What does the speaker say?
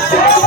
Yeah.